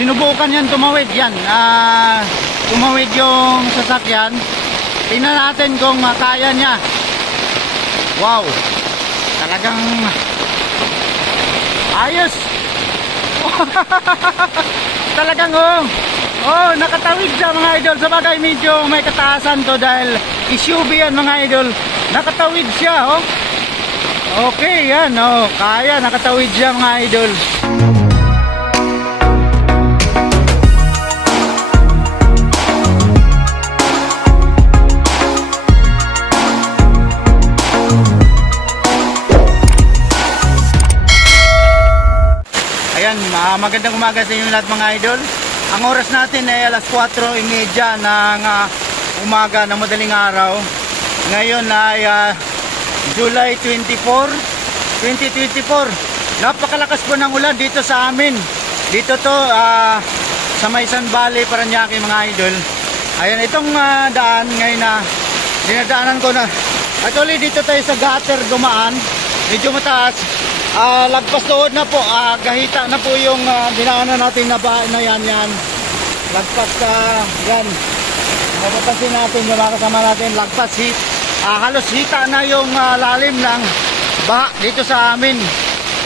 sinubukan yan tumawid. Yan, tumawid yung sasakyan. Tingnan natin kung kaya niya. Wow, talagang ayos. Talagang nakatawid siya mga idol. Sabagay medyo may kataasan to dahil SUV yan mga idol. Nakatawid siya okay yan kaya nakatawid siya mga idol. Ayan, magandang umaga sa inyo lahat mga idol. Ang oras natin ay alas 4:30 ng umaga ng madaling araw. Ngayon ay July 24, 2024. Napakalakas po ng ulan dito sa amin. Dito to sa may San Valley, Parañaque mga idol. Ayan, itong daan ngayon na dinadaanan ko na. Actually dito tayo sa gutter dumaan. Medyo mataas. Lagpas doon na po, gahita na po yung dinaanan natin na bahay na yan. Lagpas yan. Mapapansin natin yung mga kasama natin. Lagpas halos hita na yung lalim ng baha dito sa amin.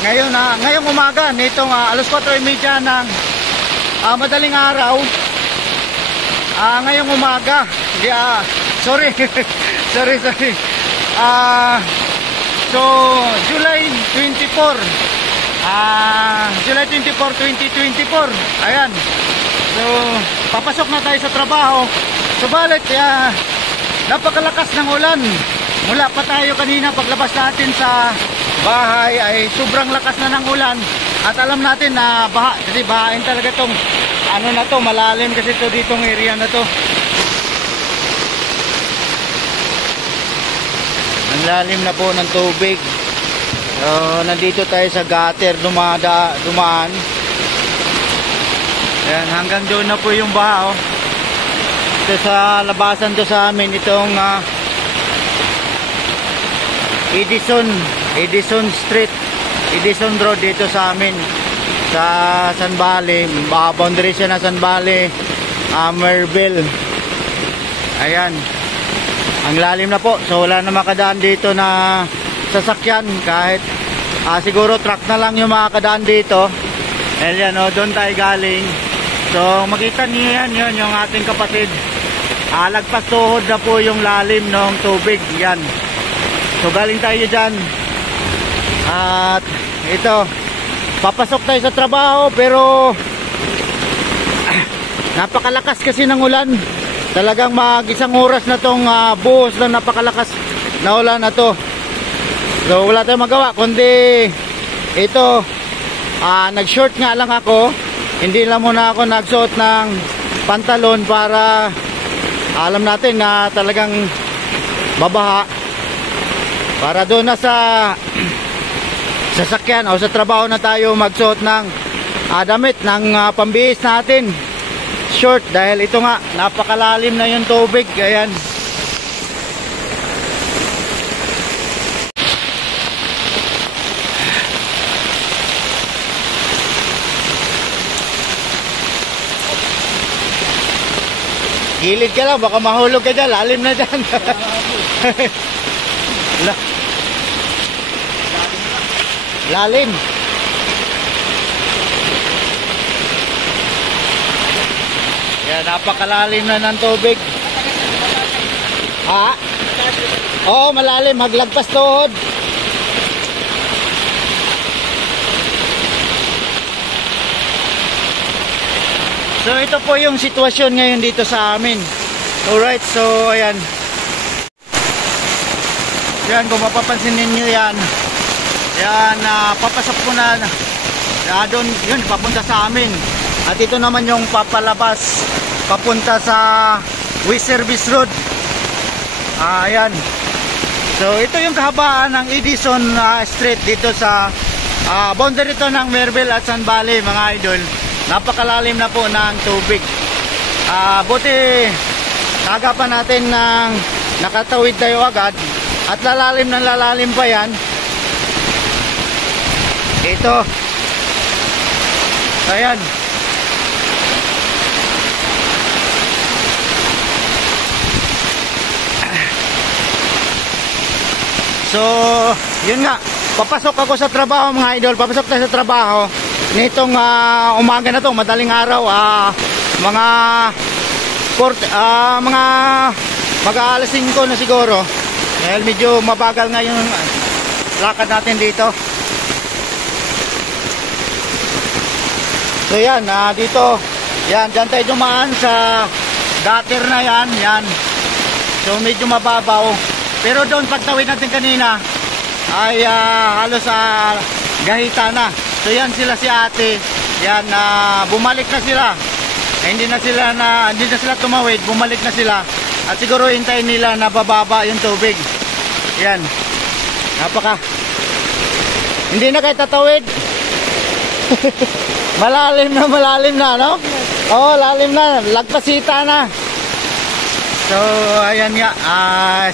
Ngayong umaga, nitong alas 4:30 ng madaling araw. Ngayong umaga. Sorry. sorry. So, July 24, July 24, 2024. Ayan. So, papasok na tayo sa trabaho. Subalit, napakalakas ng ulan. Mula pa tayo kanina paglabas natin sa bahay ay sobrang lakas na ng ulan. At alam natin na baha, kasi bahain talaga tong malalim kasi ito ditong area na to. Ang lalim na po ng tubig. So, nandito tayo sa gutter dumaan. Ayan, hanggang doon na po yung baha. Ito sa labasan to sa amin, itong Edison Street, Edison Road dito sa amin sa San Valley. Boundary siya na San Valley, Merville. Ayan. Ang lalim na po. So wala na makadaan dito na sasakyan. Kahit siguro truck na lang yung makakadaan dito. Ayan, doon tayo galing. So makita niyo yan, yung ating kapatid. Lagpas tuhod na po yung lalim ng tubig. Yan. So galing tayo dyan. At ito, papasok tayo sa trabaho pero napakalakas kasi ng ulan. Talagang mag-isang oras na tong buhos ng napakalakas na ulan na to. So wala tayong magawa kundi ito, nag-short nga lang ako. Hindi lang muna ako nagsuot ng pantalon para alam natin na talagang babaha. Para doon na sa sasakyan o sa trabaho na tayo magsuot ng damit ng pambihis natin. Short dahil ito nga napakalalim na yung tubig. Ayan. Gilid ka lang, baka mahulog ka dyan. Lalim na dyan. Lalim. Yan, napakalalim na ng tubig. Oo, malalim. Maglagpas tuhod. So ito po yung sitwasyon ngayon dito sa amin. Alright, so ayan. Yan, kung mapapansin ninyo yan. Yan, papasok ko na doon, yun, papunta sa amin. At ito naman yung papalabas papunta sa West Service Road. Ayan. So ito yung kahabaan ng Edison Street dito sa boundary to ng Merville at San Valley mga idol. Napakalalim na po ng tubig. Buti nagapan natin ng nakatawid tayo agad. At lalalim ng lalalim pa yan. Ito. Ayan. So, yun nga. Papasok ako sa trabaho mga idol. Papasok tayo sa trabaho. Nitong umaga na to, madaling araw. Mga mag-aalas 5 na siguro. Dahil medyo mabagal nga yung lakad natin dito. So yan, dito. Yan, dyan tayo dumaan sa gutter na yan. Yan. So medyo mababaw. Pero doon pagtawid natin kanina ay halos gahita na. So yan sila si ate. Yan, bumalik na sila. Hindi na sila tumawid, bumalik na sila. At siguro hintayin nila na bababa yung tubig. Yan. Hindi na kayo tatawid. malalim na, no? Oo, lalim na. Lagpasita na. So, ayan nga.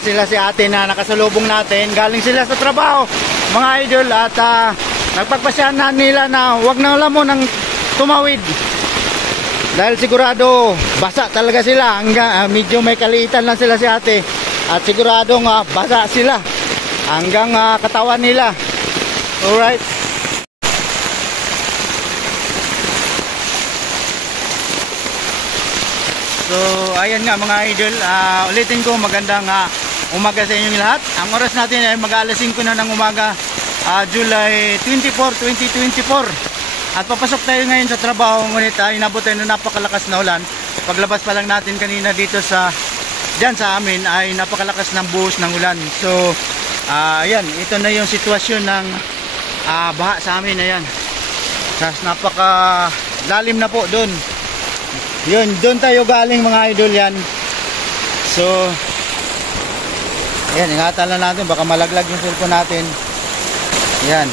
Sila si ate na nakasalubong natin. Galing sila sa trabaho, mga idol. At nagpagpasyahan nila na wag na lang mo nang tumawid. Dahil sigurado basa talaga sila. Hanggang medyo may kaliitan lang sila si ate. At siguradong basa sila hanggang katawan nila. Alright. So ayan nga mga idol, ulitin ko, magandang umaga sa inyong lahat. Ang oras natin ay mag-alas 5 na ng umaga, July 24, 2024. At papasok tayo ngayon sa trabaho, ngunit inabot tayo ng napakalakas na ulan. Paglabas pa lang natin kanina dito dyan sa amin ay napakalakas ng buhos ng ulan. So ayan, ito na yung sitwasyon ng baha sa amin. Ayan, napakalalim na po doon. Yun, doon tayo galing mga idol yan. So ayan, ingatan lang natin, baka malaglag yung cellphone natin. Ayan.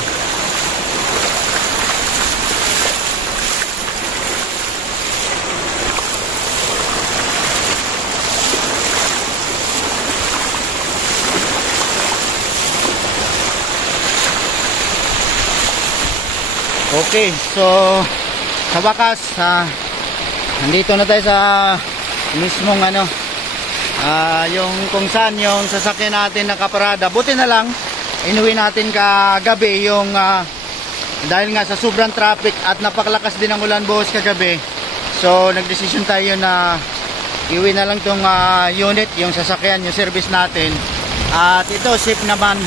Okay, so sa wakas nandito na tayo sa mismong yung kung saan yung sasakyan natin nakaparada. Buti na lang inuwi natin kagabi yung dahil nga sa sobrang traffic at napakalakas din ang ulan buhos kagabi. So nagdesisyon tayo na iuwi na lang tong unit, yung sasakyan, yung service natin. At ito safe naman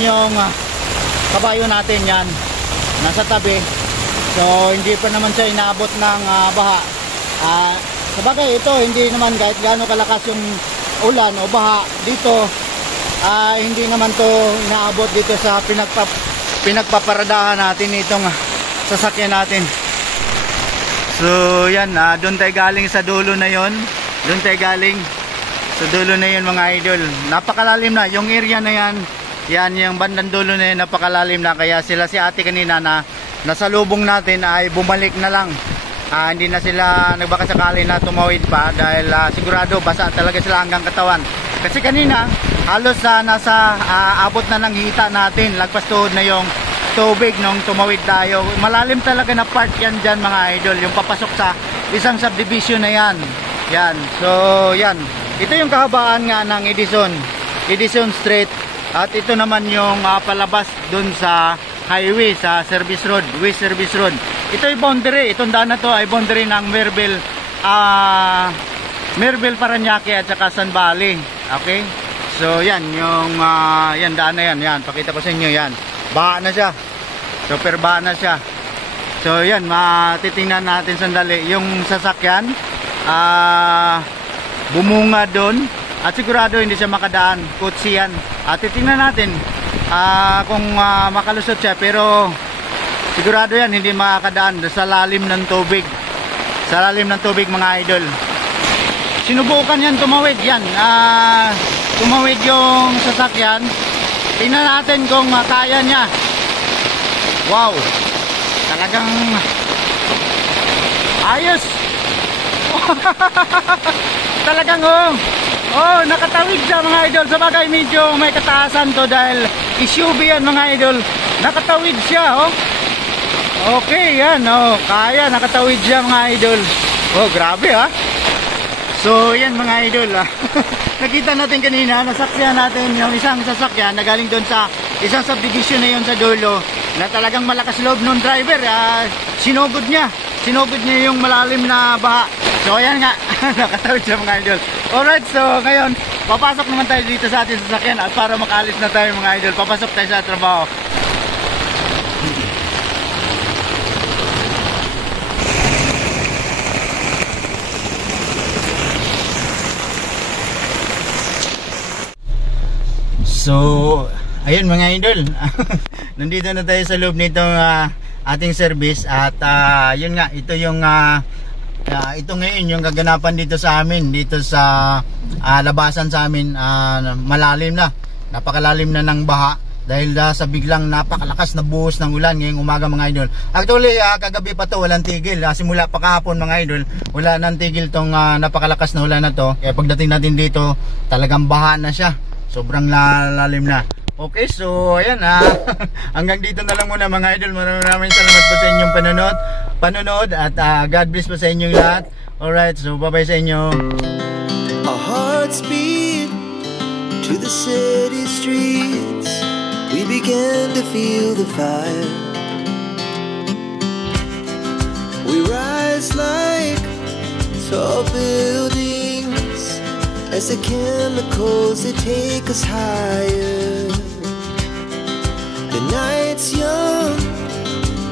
yung kabayo natin yan. Nasa tabi. So hindi pa naman siya inaabot ng baha. Sabagay ito, hindi naman kahit gaano kalakas yung ulan o baha dito, hindi naman to inaabot dito sa pinagpaparadahan natin itong sasakyan natin. So yan, doon tayo galing sa dulo na yon. Doon tayo galing sa dulo na yon mga idol. Napakalalim na yung area na yan. Yan, yung bandang dulo na yun, napakalalim na. Kaya sila si ate kanina na nasalubong natin ay bumalik na lang. Hindi na sila nagbakasakali na tumawid pa. Dahil sigurado basa talaga sila hanggang katawan. Kasi kanina halos nasa abot na ng hita natin. Lagpas tuhod na yung tubig nung tumawid tayo. Malalim talaga na part yan dyan mga idol. Yung papasok sa isang subdivision na yan. Yan, so yan. Ito yung kahabaan nga ng Edison Street. At ito naman yung palabas dun sa highway, sa service road, West Service Road. Ito ay boundary, itong daan na to ay boundary ng Merville Parañaque at saka San Valley. Okay? So yan, yung yan daan na yan, yan, pakita ko sa inyo yan. Baha na siya. Super baha na siya. So yan, matitingnan natin sandali yung sasakyan. Bumunga doon. At sigurado hindi siya makadaan, kutsi yan. At titingnan natin kung makalusot siya, pero sigurado yan hindi makakadaan sa lalim ng tubig. Sa lalim ng tubig mga idol. Sinubukan yan tumawid yan. Tumawid yung sasakyan. Tingnan natin kung kaya niya. Wow, talagang ayos. Talagang nakatawid siya mga idol. Sabagay medyo may kataasan to dahil SUV yan mga idol. Nakatawid siya Okay yan kaya nakatawid siya mga idol. Grabe So yan mga idol, nakita natin kanina, nasakyan natin yung isang sasakyan na galing doon sa isang subdivision na yun sa dulo, na talagang malakas loob ng driver. Sinugod niya yung malalim na baha. So ayan nga, nakatawid siya mga idol. Alright, so ngayon papasok naman tayo dito sa ating sasakyan at para makaalis na tayo mga idol, papasok tayo sa trabaho. So, ayun mga idol, nandito na tayo sa loob nitong ating service at yun nga, ito yung ito ngayon yung kaganapan dito sa amin, dito sa labasan sa amin. Malalim na, napakalalim na ng baha dahil sa biglang napakalakas na buhos ng ulan ngayong umaga mga idol. Actually, kagabi pa to walang tigil, simula pa kahapon mga idol, wala nang tigil tong napakalakas na ulan na to. Kaya pagdating natin dito, talagang baha na siya. Sobrang lalim na. Okay, so ayan, hanggang dito na lang muna mga idol. Maraming salamat po sa inyong panonood at God bless po sa inyong lahat. Alright, so bye bye sa inyo. Our hearts beat to the city streets. We began to feel the fire. We rise like tall buildings as the chemicals, they take us higher. The night's young,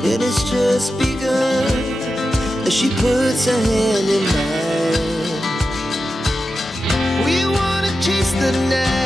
and it's just begun, as she puts her hand in mine. We wanna chase the night.